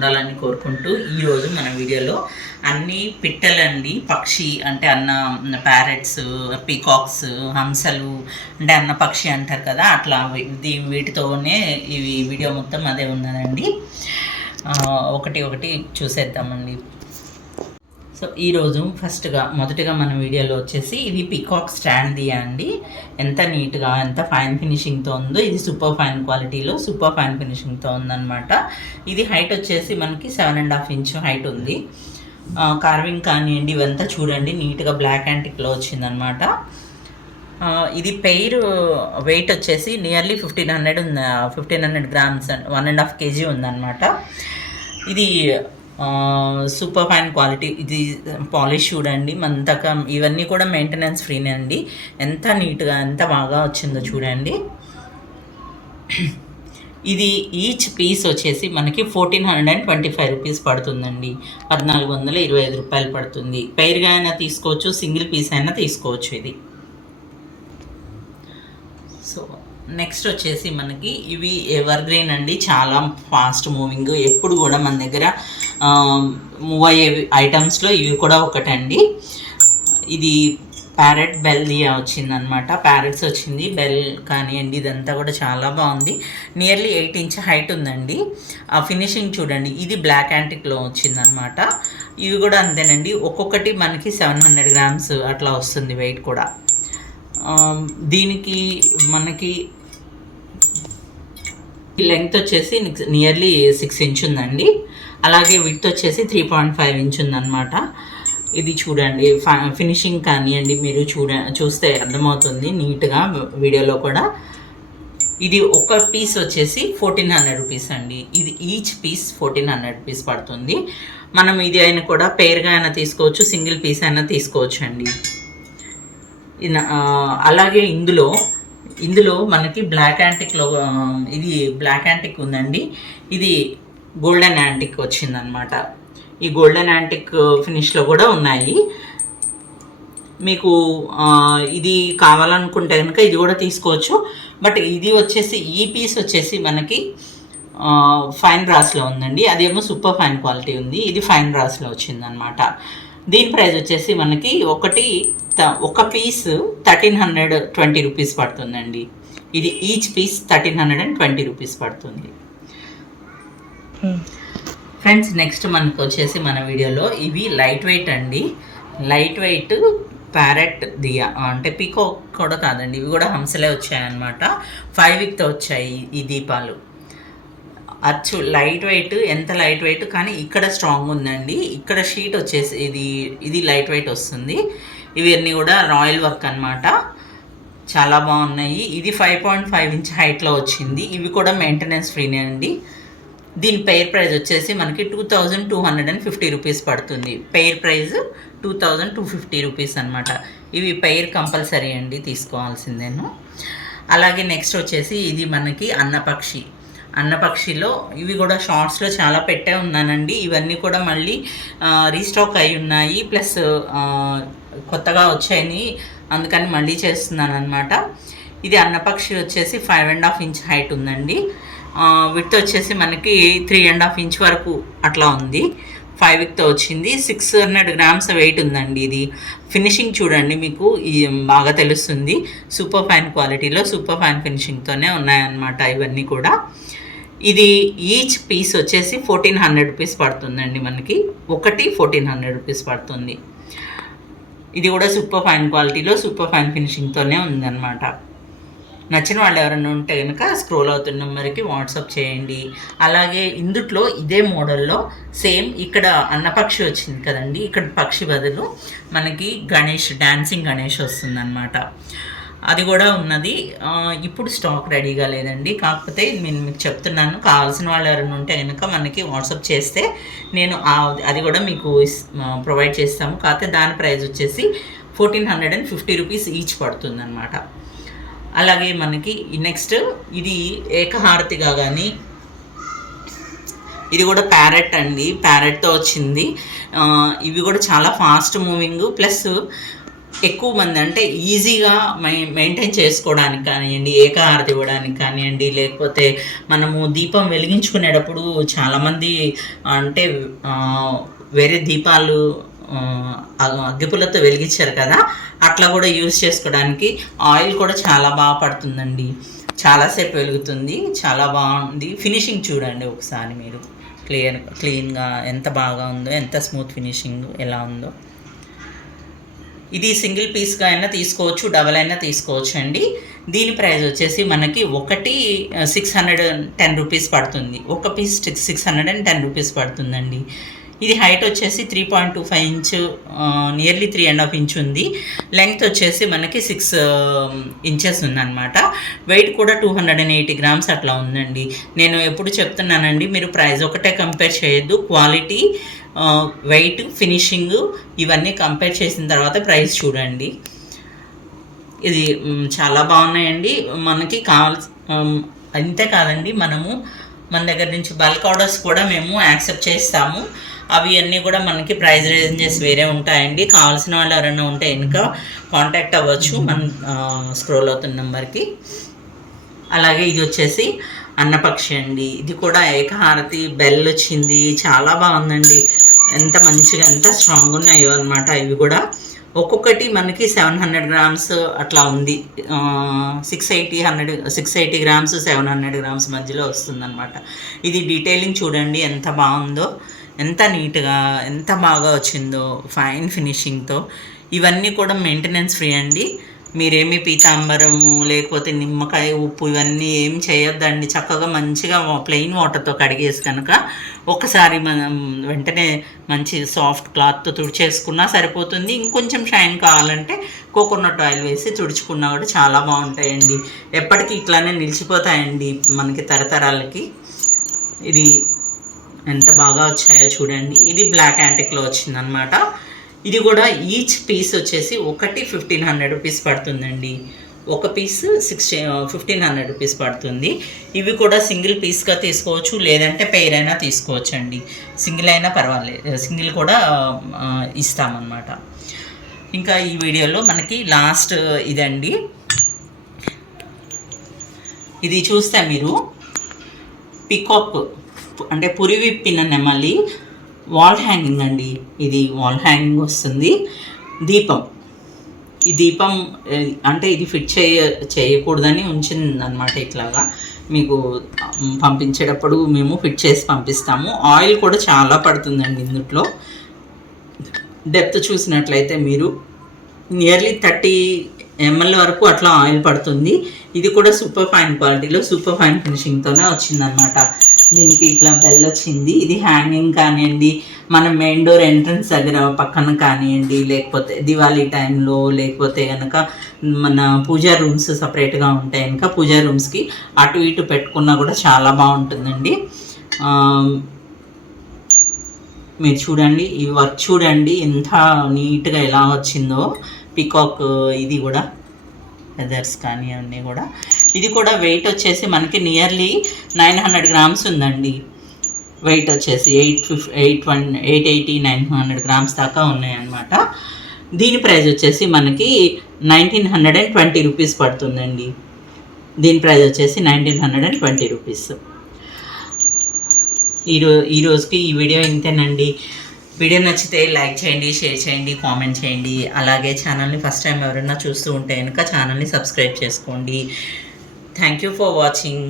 ఉండాలని కోరుకుంటూ ఈరోజు మన వీడియోలో అన్ని పిట్టలండి, పక్షి అంటే అన్న ప్యారెట్స్, పీకాక్స్, హంసలు అంటే అన్న పక్షి అంటారు కదా, అట్లా వీటితోనే ఇవి వీడియో మొత్తం అదే ఉన్నదండి. ఒకటి ఒకటి చూసేద్దామండి. సో ఈరోజు మొదటిగా మన వీడియోలో వచ్చేసి ఇది పీకాక్ స్టాండ్ అండి. ఎంత నీట్గా ఎంత ఫైన్ ఫినిషింగ్తో ఉందో, ఇది సూపర్ ఫైన్ క్వాలిటీలో సూపర్ ఫైన్ ఫినిషింగ్తో ఉందన్నమాట. ఇది హైట్ వచ్చేసి మనకి 7.5 ఇంచ్ హైట్ ఉంది. కార్వింగ్ కానివ్వండి ఇవంతా చూడండి నీట్గా బ్లాక్ యాంటిక్లో వచ్చిందనమాట. ఇది పెయిర్ వెయిట్ వచ్చేసి నియర్లీ 1500 గ్రామ్స్, 1.5 kg ఉందన్నమాట. ఇది సూపర్ ఫైన్ క్వాలిటీ. ఇది పాలిష్ చూడండి మంతకం, ఇవన్నీ కూడా మెయింటెనెన్స్ ఫ్రీనే అండి. ఎంత నీట్గా ఎంత బాగా వచ్చిందో చూడండి. ఇది ఈచ్ పీస్ వచ్చేసి మనకి 1425 రూపీస్ పడుతుందండి. 1425 రూపాయలు పడుతుంది. పెయిర్గా అయినా తీసుకోవచ్చు, సింగిల్ పీస్ అయినా తీసుకోవచ్చు ఇది. సో నెక్స్ట్ వచ్చేసి మనకి ఇవి ఎవర్ గ్రీన్ అండి, చాలా ఫాస్ట్ మూవింగ్, ఎప్పుడు కూడా మన దగ్గర మూవ్ అయ్యే ఐటమ్స్లో ఇవి కూడా ఒకటండి. ఇది ప్యారెట్ బెల్ దియా వచ్చిందనమాట. ప్యారెట్స్ వచ్చింది, బెల్ కానివ్వండి ఇదంతా కూడా చాలా బాగుంది. నియర్లీ 8 ఇంచ్ హైట్ ఉందండి. ఆ ఫినిషింగ్ చూడండి, ఇది బ్లాక్ యాంటిక్లో వచ్చిందనమాట. ఇవి కూడా అంతేనండి, ఒక్కొక్కటి మనకి 700 గ్రామ్స్ అట్లా వస్తుంది వెయిట్ కూడా. దీనికి మనకి లెంగ్త్ వచ్చేసి నియర్లీ 6 ఇంచ్ ఉందండి. అలాగే విడ్త్ వచ్చేసి 3.5 ఇంచ్ ఉందన్నమాట. ఇది చూడండి ఫినిషింగ్ కానివ్వండి, మీరు చూస్తే అర్థమవుతుంది నీట్గా వీడియోలో కూడా. ఇది ఒక పీస్ వచ్చేసి 1400 రూపీస్ అండి. ఇది ఈచ్ పీస్ 1400 రూపీస్ పడుతుంది. మనం ఇది అయినా కూడా పెయిర్గా అయినా తీసుకోవచ్చు, సింగిల్ పీస్ అయినా తీసుకోవచ్చు అండి. అలాగే ఇందులో మనకి బ్లాక్ యాంటిక్లో ఇది బ్లాక్ యాంటిక్ ఉందండి. ఇది గోల్డెన్ యాంటిక్ వచ్చిందనమాట. ఈ గోల్డెన్ యాంటిక్ ఫినిష్లో కూడా ఉన్నాయి. మీకు ఇది కావాలనుకుంటే కనుక ఇది కూడా తీసుకోవచ్చు. బట్ ఇది వచ్చేసి ఈ పీస్ వచ్చేసి మనకి ఫైన్ బ్రాస్లో ఉందండి. అదేమో సూపర్ ఫైన్ క్వాలిటీ ఉంది. ఇది ఫైన్ బ్రాస్లో వచ్చిందనమాట. దీని ప్రైస్ వచ్చేసి మనకి ఒక పీస్ 1320 రూపీస్ పడుతుందండి. ఇది ఈచ్ పీస్ 1320 రూపీస్ పడుతుంది. ఫ్రెండ్స్ నెక్స్ట్ మనకు వచ్చేసి మన వీడియోలో ఇవి లైట్ వెయిట్ అండి. లైట్ వెయిట్ ప్యారెట్ దియా అంటే పీకాక్ కూడా కాదండి, ఇవి కూడా హంసలే వచ్చాయన్నమాట. 5 వీక్తో వచ్చాయి ఈ దీపాలు. అచ్చు లైట్ వెయిట్, ఎంత లైట్ వెయిట్ కానీ ఇక్కడ స్ట్రాంగ్ ఉందండి. ఇక్కడ షీట్ వచ్చేసి ఇది లైట్ వెయిట్ వస్తుంది. ఇవన్నీ కూడా రాయల్ వర్క్ అనమాట, చాలా బాగున్నాయి. ఇది 5.5 ఇంచ్ హైట్లో వచ్చింది. ఇవి కూడా మెయింటెనెన్స్ ఫ్రీనే అండి. దీని పెయిర్ ప్రైస్ వచ్చేసి మనకి 2250 రూపీస్ పడుతుంది. పెయిర్ ప్రైస్ 2250 రూపీస్ అనమాట. ఇవి పెయిర్ కంపల్సరీ అండి, తీసుకోవాల్సిందేను. అలాగే నెక్స్ట్ వచ్చేసి ఇది మనకి అన్నపక్షిలో ఇవి కూడా షార్ట్స్లో చాలా పెట్టే ఉన్నానండి. ఇవన్నీ కూడా మళ్ళీ రీస్టాక్ అయి ఉన్నాయి, ప్లస్ కొత్తగా వచ్చాయి, అందుకని మళ్ళీ చేస్తున్నాను అనమాట. ఇది అన్నపక్షి వచ్చేసి 5.5 ఇంచ్ హైట్ ఉందండి. విడ్త్ వచ్చేసి మనకి 3.5 ఇంచ్ వరకు అట్లా ఉంది. 5 వీక్తో వచ్చింది. 600 గ్రామ్స్ వెయిట్ ఉందండి. ఇది ఫినిషింగ్ చూడండి, మీకు బాగా తెలుస్తుంది. సూపర్ ఫైన్ క్వాలిటీలో సూపర్ ఫైన్ ఫినిషింగ్తోనే ఉన్నాయన్నమాట ఇవన్నీ కూడా. ఇది ఈచ్ పీస్ వచ్చేసి 1400 రూపీస్ పడుతుందండి. మనకి ఒకటి 1400 రూపీస్ పడుతుంది. ఇది కూడా సూపర్ ఫైన్ క్వాలిటీలో సూపర్ ఫైన్ ఫినిషింగ్తోనే ఉందన్నమాట. నచ్చిన వాళ్ళు ఎవరైనా ఉంటే కనుక స్క్రోల్ అవుతున్న నెంబర్కి వాట్సాప్ చేయండి. అలాగే ఇందుట్లో ఇదే మోడల్లో సేమ్ ఇక్కడ అన్నపక్షి వచ్చింది కదండి, ఇక్కడ పక్షి బదులు మనకి డాన్సింగ్ గణేష్ వస్తుందన్నమాట. అది కూడా ఉన్నది. ఇప్పుడు స్టాక్ రెడీగా లేదండి. కాకపోతే నేను మీకు చెప్తున్నాను, కావాల్సిన వాళ్ళు ఎవరైనా ఉంటే కనుక మనకి వాట్సాప్ చేస్తే నేను అది కూడా మీకు ప్రొవైడ్ చేస్తాము. కాకపోతే దాని ప్రైస్ వచ్చేసి 1450 రూపీస్ ఈచ్ పడుతుంది అనమాట. అలాగే మనకి నెక్స్ట్ ఇది ఏకహారతిగా కానీ, ఇది కూడా ప్యారెట్ అండి, ప్యారెట్తో వచ్చింది. ఇవి కూడా చాలా ఫాస్ట్ మూవింగ్, ప్లస్ ఎక్కువ మంది అంటే ఈజీగా మెయింటైన్ చేసుకోవడానికి కానివ్వండి, ఏకహారతి ఇవ్వడానికి కానివ్వండి, లేకపోతే మనము దీపం వెలిగించుకునేటప్పుడు చాలామంది అంటే వేరే దీపాలు అగ్గిపుల్లతో వెలిగించారు కదా, అట్లా కూడా యూజ్ చేసుకోవడానికి ఆయిల్ కూడా చాలా బాగా పడుతుందండి. చాలాసేపు వెలుగుతుంది, చాలా బాగుంది. ఫినిషింగ్ చూడండి ఒకసారి మీరు క్లీన్గా ఎంత బాగా ఉందో, ఎంత స్మూత్ ఫినిషింగ్ ఎలా ఉందో. ఇది సింగిల్ పీస్గా అయినా తీసుకోవచ్చు, డబల్ అయినా తీసుకోవచ్చు అండి. దీని ప్రైస్ వచ్చేసి మనకి ఒకటి 610 రూపీస్ పడుతుంది. ఒక పీస్ 610 రూపీస్ పడుతుందండి. ఇది హైట్ వచ్చేసి 3.25 ఇంచ్, నియర్లీ 3.5 ఇంచ్ ఉంది. లెంగ్త్ వచ్చేసి మనకి 6 ఇంచెస్ ఉందన్నమాట. వెయిట్ కూడా 280 గ్రామ్స్ అట్లా ఉందండి. నేను ఎప్పుడు చెప్తున్నానండి, మీరు ప్రైస్ ఒకటే కంపేర్ చేయొద్దు, క్వాలిటీ, వెయిట్, ఫినిషింగ్ ఇవన్నీ కంపేర్ చేసిన తర్వాత ప్రైస్ చూడండి. ఇది చాలా బాగున్నాయండి. మనకి అంతే కాదండి, మన దగ్గర నుంచి బల్క్ ఆర్డర్స్ కూడా మేము యాక్సెప్ట్ చేస్తాము. అవి అన్నీ కూడా మనకి ప్రైస్ రేంజెస్ వేరే ఉంటాయండి. కావాల్సిన వాళ్ళు ఎవరైనా ఉంటే ఇంకా కాంటాక్ట్ అవ్వచ్చు మన స్క్రోల్ అవుతున్న నెంబర్కి. అలాగే ఇది వచ్చేసి అన్నపక్షి అండి. ఇది కూడా ఏకహారతి బెల్ వచ్చింది, చాలా బాగుందండి. ఎంత మంచిగా ఎంత స్ట్రాంగ్ ఉన్నాయో అనమాట. ఇవి కూడా ఒక్కొక్కటి మనకి 700 గ్రామ్స్ అట్లా ఉంది. 680 గ్రామ్స్ 700 గ్రామ్స్ మధ్యలో వస్తుందన్నమాట. ఇది డీటెయిలింగ్ చూడండి ఎంత బాగుందో, ఎంత నీట్గా ఎంత బాగా వచ్చిందో, ఫైన్ ఫినిషింగ్తో. ఇవన్నీ కూడా మెయింటెనెన్స్ ఫ్రీ అండి. మీరేమి పీతాంబరము లేకపోతే నిమ్మకాయ ఉప్పు ఇవన్నీ ఏం చేయొద్దండి. చక్కగా మంచిగా ప్లెయిన్ వాటర్తో కడిగేసి కనుక ఒకసారి మనం వెంటనే మంచి సాఫ్ట్ క్లాత్తో తుడిచేసుకున్నా సరిపోతుంది. ఇంకొంచెం షైన్ కావాలంటే కోకోనట్ ఆయిల్ వేసి తుడుచుకున్నా కూడా చాలా బాగుంటాయండి. ఎప్పటికీ ఇట్లానే నిలిచిపోతాయండి మనకి తరతరాలకి. ఇది ఎంత బాగా వచ్చాయో చూడండి. ఇది బ్లాక్ యాంటిక్లో వచ్చిందనమాట. ఇది కూడా ఈచ్ పీస్ వచ్చేసి ఒకటి 1500 రూపీస్ పడుతుందండి. ఒక పీస్ 1500 రూపీస్ పడుతుంది. ఇవి కూడా సింగిల్ పీస్గా తీసుకోవచ్చు, లేదంటే పెయిర్ అయినా తీసుకోవచ్చు అండి. సింగిల్ అయినా పర్వాలేదు, సింగిల్ కూడా ఇస్తామన్నమాట. ఇంకా ఈ వీడియోలో మనకి లాస్ట్ ఇదండి. ఇది చూస్తే మీరు పికాక్ అంటే పురి విప్పిన నెమలి వాల్ హ్యాంగింగ్ అండి. ఇది వాల్ హ్యాంగింగ్ వస్తుంది. దీపం, ఈ దీపం అంటే ఇది ఫిట్ చేయకూడదని ఉంచింది అనమాట. ఇట్లాగా మీకు పంపించేటప్పుడు మేము ఫిట్ చేసి పంపిస్తాము. ఆయిల్ కూడా చాలా పడుతుందండి ఇందులో. డెప్త్ చూసినట్లయితే మీరు నియర్లీ 30 ml వరకు అట్లా ఆయిల్ పడుతుంది. ఇది కూడా సూపర్ ఫైన్ క్వాలిటీలో సూపర్ ఫైన్ ఫినిషింగ్తోనే వచ్చిందనమాట. దీనికి ఇట్లా బెల్ వచ్చింది. ఇది హ్యాంగింగ్ కానివ్వండి, మన మెయిన్ డోర్ ఎంట్రన్స్ దగ్గర పక్కన కానివ్వండి, లేకపోతే దివాళీ టైంలో, లేకపోతే కనుక మన పూజా రూమ్స్ సపరేట్గా ఉంటాయి కనుక పూజా రూమ్స్కి అటు ఇటు పెట్టుకున్నా కూడా చాలా బాగుంటుందండి. మీరు చూడండి, ఈ వర్క్ చూడండి ఎంత నీట్గా ఎలా వచ్చిందో. పికాక్ ఇది కూడా ఫెదర్స్ కానీ అన్నీ కూడా. ఇది కూడా వెయిట్ వచ్చేసి మనకి నియర్లీ 900 గ్రామ్స్ ఉందండి. వెయిట్ వచ్చేసి 880-900 గ్రామ్స్ దాకా ఉన్నాయన్నమాట. దీని ప్రైస్ వచ్చేసి మనకి 1920 రూపీస్ పడుతుందండి. దీని ప్రైస్ వచ్చేసి 1920 రూపీస్. ఈ రోజుకి ఈ వీడియో ఇంతేనండి. వీడియో నచ్చితే లైక్ చేయండి, షేర్ చేయండి, కామెంట్ చేయండి. అలాగే ఛానల్ని ఫస్ట్ టైం ఎవరైనా చూస్తూ ఉంటే కనుక ఛానల్ని సబ్స్క్రైబ్ చేసుకోండి. Thank you for watching.